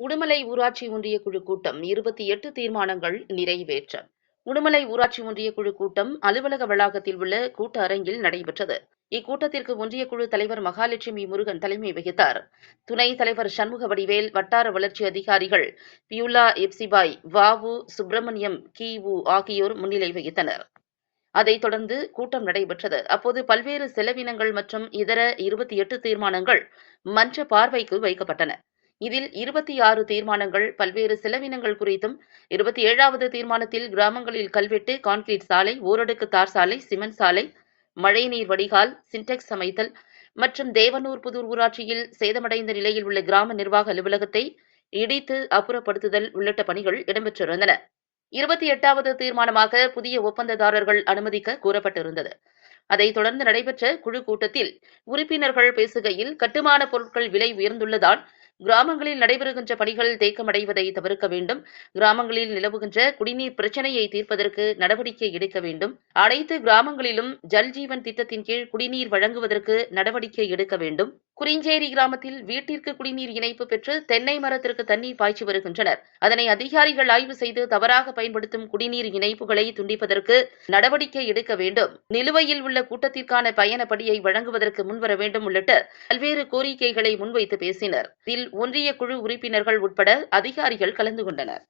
உடுமலை ஊராட்சி ஒன்றிய குழு கூட்டம் இருபத்தி எட்டு தீர்மானங்கள் நிறைவேற்றம். உடுமலை ஊராட்சி ஒன்றிய குழு கூட்டம் அலுவலக வளாகத்தில் உள்ள கூட்ட அரங்கில் நடைபெற்றது. இக்கூட்டத்திற்கு ஒன்றிய குழு தலைவர் மகாலட்சுமி முருகன் தலைமை வகித்தார். துணைத் தலைவர் சண்முக வடிவேல் வட்டார வளர்ச்சி அதிகாரிகள் பியூலா எப்சிபாய் வாவு சுப்பிரமணியம் கி உ ஆகியோர் முன்னிலை வகித்தனர். அதைத் தொடர்ந்து கூட்டம் நடைபெற்றது. அப்போது பல்வேறு செலவினங்கள் மற்றும் இதர இருபத்தி எட்டு தீர்மானங்கள் மன்ற பார்வைக்கு வைக்கப்பட்டன. இதில் இருபத்தி ஆறு தீர்மானங்கள் பல்வேறு செலவினங்கள் குறித்தும் இருபத்தி ஏழாவது தீர்மானத்தில் கிராமங்களில் கல்வெட்டு கான்கிரீட் சாலை ஓரடுக்கு தார் சாலை சிமெண்ட் சாலை மழைநீர் வடிகால் சின்டெக்ஸ் அமைத்தல் மற்றும் தேவனூர் புதூர் ஊராட்சியில் சேதமடைந்த நிலையில் உள்ள கிராம நிர்வாக அலுவலகத்தை இடித்து அப்புறப்படுத்துதல் உள்ளிட்ட பணிகள் இடம்பெற்றிருந்தன. இருபத்தி எட்டாவது தீர்மானமாக புதிய ஒப்பந்ததாரர்கள் அனுமதிக்க கூறப்பட்டிருந்தது. அதைத் தொடர்ந்து நடைபெற்ற குழு கூட்டத்தில் உறுப்பினர்கள் பேசுகையில் கட்டுமான பொருட்கள் விலை உயர்ந்துள்ளதால் கிராமங்களில் நடைபெறுகின்ற பணிகள் தேக்கமடைவதை தவிர்க்க வேண்டும். கிராமங்களில் நிலவுகின்ற குடிநீர் பிரச்சனையை தீர்ப்பதற்கு நடவடிக்கை எடுக்க வேண்டும். அனைத்து கிராமங்களிலும் ஜல் ஜீவன் திட்டத்தின் கீழ் குடிநீர் வழங்குவதற்கு நடவடிக்கை எடுக்க வேண்டும். குறிஞ்சேரி கிராமத்தில் வீட்டிற்கு குடிநீர் இணைப்பு பெற்று தென்னை மரத்திற்கு தண்ணீர் பாய்ச்சி வருகின்றனர். அதனை அதிகாரிகள் ஆய்வு செய்து தவறாக பயன்படுத்தும் குடிநீர் இணைப்புகளை துண்டிப்பதற்கு நடவடிக்கை எடுக்க வேண்டும். நிலுவையில் உள்ள கூட்டத்திற்கான பயணப்படியை வழங்குவதற்கு முன்வர வேண்டும் உள்ளிட்ட பல்வேறு கோரிக்கைகளை முன்வைத்து பேசினர். இதில் ஒன்றிய குழு உறுப்பினர்கள் உட்பட அதிகாரிகள் கலந்து கொண்டனர்.